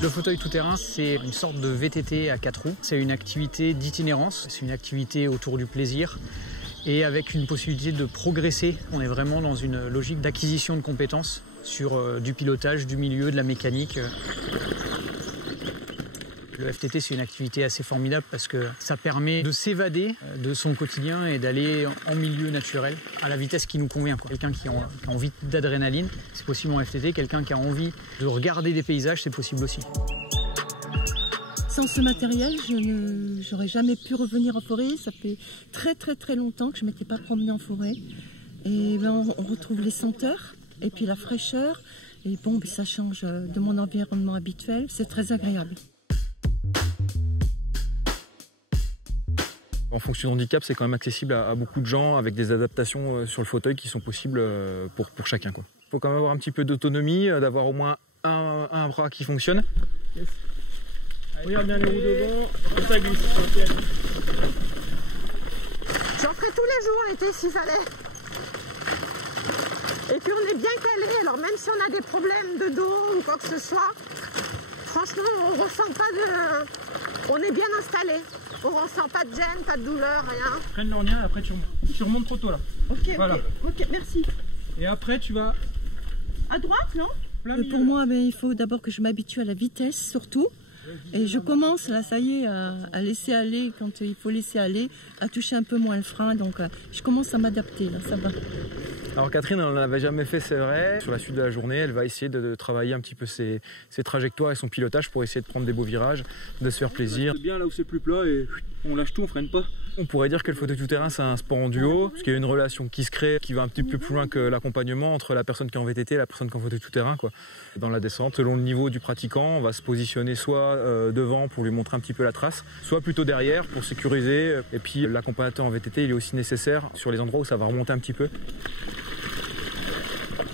Le fauteuil tout-terrain, c'est une sorte de VTT à 4 roues. C'est une activité d'itinérance, c'est une activité autour du plaisir et avec une possibilité de progresser. On est vraiment dans une logique d'acquisition de compétences sur du pilotage, du milieu, de la mécanique. Le FTT, c'est une activité assez formidable parce que ça permet de s'évader de son quotidien et d'aller en milieu naturel à la vitesse qui nous convient. Quelqu'un qui a envie d'adrénaline, c'est possible en FTT. Quelqu'un qui a envie de regarder des paysages, c'est possible aussi. Sans ce matériel, je n'aurais jamais pu revenir en forêt. Ça fait très longtemps que je ne m'étais pas promenée en forêt. Et ben, on retrouve les senteurs et puis la fraîcheur. Et bon, ça change de mon environnement habituel. C'est très agréable. En fonction de handicap, c'est quand même accessible à beaucoup de gens avec des adaptations sur le fauteuil qui sont possibles pour chacun. Il faut quand même avoir un petit peu d'autonomie, d'avoir au moins un bras qui fonctionne. Yes. Regarde bien les roues devant, ça glisse. J'en ferai tous les jours l'été s'il fallait. Et puis on est bien calé, alors même si on a des problèmes de dos ou quoi que ce soit, franchement on ressent pas de... On est bien installé. On ressent pas de gêne, pas de douleur, rien. Prenne l'ornière et après tu remontes. Tu remontes trop tôt là. Ok, voilà. ok, merci. Et après tu vas... À droite, non? Pour moi, il faut d'abord que je m'habitue à la vitesse surtout. Et je commence là, ça y est, à laisser aller quand il faut laisser aller, à toucher un peu moins le frein. Donc je commence à m'adapter là, ça va. Alors Catherine, elle n'en avait jamais fait, c'est vrai. Sur la suite de la journée, elle va essayer de travailler un petit peu ses trajectoires et son pilotage pour essayer de prendre des beaux virages, de se faire plaisir. C'est bien là où c'est plus plat et on lâche tout, on freine pas. On pourrait dire que le fauteuil tout-terrain, c'est un sport en duo, parce qu'il y a une relation qui se crée, qui va un petit peu plus loin que l'accompagnement entre la personne qui est en VTT et la personne qui est en fauteuil tout-terrain. Dans la descente, selon le niveau du pratiquant, on va se positionner soit devant pour lui montrer un petit peu la trace, soit plutôt derrière pour sécuriser. Et puis l'accompagnateur en VTT, il est aussi nécessaire sur les endroits où ça va remonter un petit peu.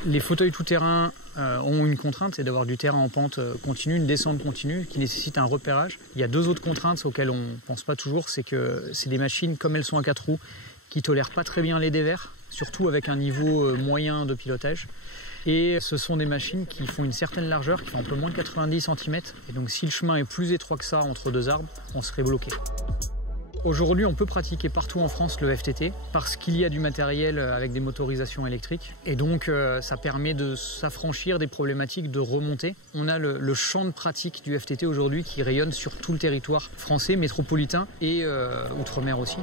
Les fauteuils tout-terrain ont une contrainte, c'est d'avoir du terrain en pente continue, une descente continue qui nécessite un repérage. Il y a deux autres contraintes auxquelles on ne pense pas toujours, c'est que c'est des machines, comme elles sont à 4 roues, qui ne tolèrent pas très bien les dévers, surtout avec un niveau moyen de pilotage. Et ce sont des machines qui font une certaine largeur, qui font un peu moins de 90 cm. Et donc si le chemin est plus étroit que ça entre deux arbres, on serait bloqué. Aujourd'hui, on peut pratiquer partout en France le FTT parce qu'il y a du matériel avec des motorisations électriques et donc ça permet de s'affranchir des problématiques de remontée. On a le champ de pratique du FTT aujourd'hui qui rayonne sur tout le territoire français, métropolitain et outre-mer aussi.